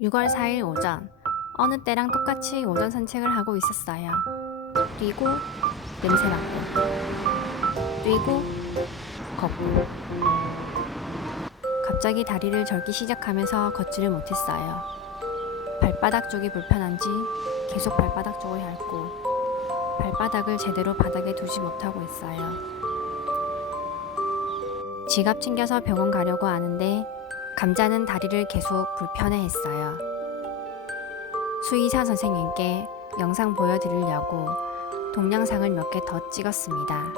6월 4일 오전 어느 때랑 똑같이 오전 산책을 하고 있었어요. 뛰고 냄새 맡고 뛰고 걷고 갑자기 다리를 절기 시작하면서 걷지를 못했어요. 발바닥 쪽이 불편한지 계속 발바닥 쪽을 핥고 발바닥을 제대로 바닥에 두지 못하고 있어요. 지갑 챙겨서 병원 가려고 하는데 감자는 다리를 계속 불편해했어요. 수의사 선생님께 영상 보여드리려고 동영상을 몇 개 더 찍었습니다.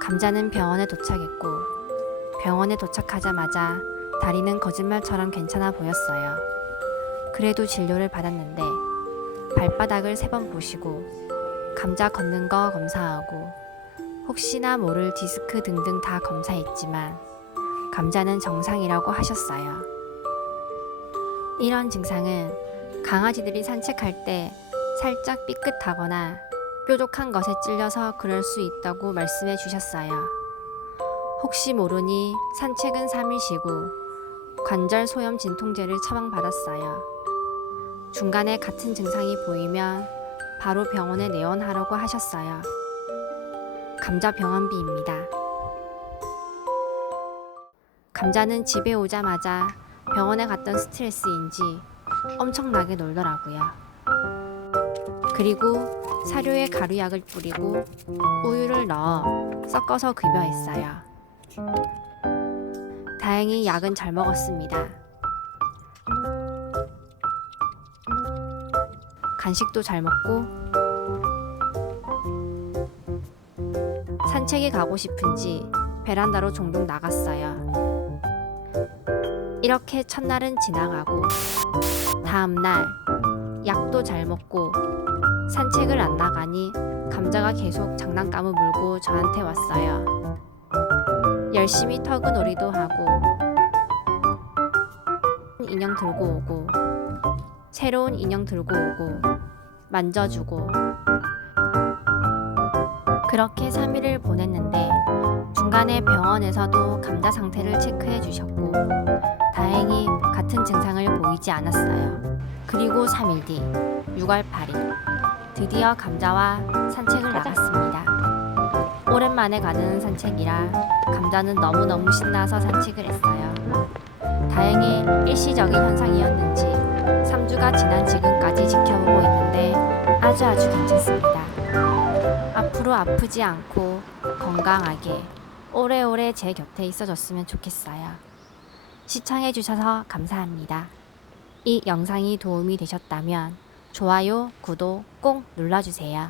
감자는 병원에 도착했고 병원에 도착하자마자 다리는 거짓말처럼 괜찮아 보였어요. 그래도 진료를 받았는데 발바닥을 세 번 보시고 감자 걷는 거 검사하고 혹시나 모를 디스크 등등 다 검사했지만 감자는 정상이라고 하셨어요. 이런 증상은 강아지들이 산책할 때 살짝 삐끗하거나 뾰족한 것에 찔려서 그럴 수 있다고 말씀해 주셨어요. 혹시 모르니 산책은 3일 쉬고 관절 소염 진통제를 처방받았어요. 중간에 같은 증상이 보이면 바로 병원에 내원하라고 하셨어요. 감자 병원비입니다. 감자는 집에 오자마자 병원에 갔던 스트레스인지 엄청나게 놀더라고요. 그리고 사료에 가루약을 뿌리고 우유를 넣어 섞어서 급여했어요. 다행히 약은 잘 먹었습니다. 간식도 잘 먹고 산책에 가고 싶은지 베란다로 종종 나갔어요. 이렇게 첫날은 지나가고 다음날 약도 잘 먹고 산책을 안 나가니 감자가 계속 장난감을 물고 저한테 왔어요. 열심히 터그놀이도 하고 인형 들고 오고 새로운 인형 들고 오고 만져주고 그렇게 3일을 보냈는데 중간에 병원에서도 감자 상태를 체크해 주셨고 다행히 같은 증상을 보이지 않았어요. 그리고 3일 뒤 6월 8일 드디어 감자와 산책을 나갔습니다. 오랜만에 가는 산책이라 감자는 너무너무 신나서 산책을 했어요. 다행히 일시적인 현상이었는지 3주가 지난 지금까지 지켜보고 있는데 아주 아주 괜찮습니다. 앞으로 아프지 않고 건강하게 오래오래 제 곁에 있어줬으면 좋겠어요. 시청해주셔서 감사합니다. 이 영상이 도움이 되셨다면 좋아요, 구독 꼭 눌러주세요.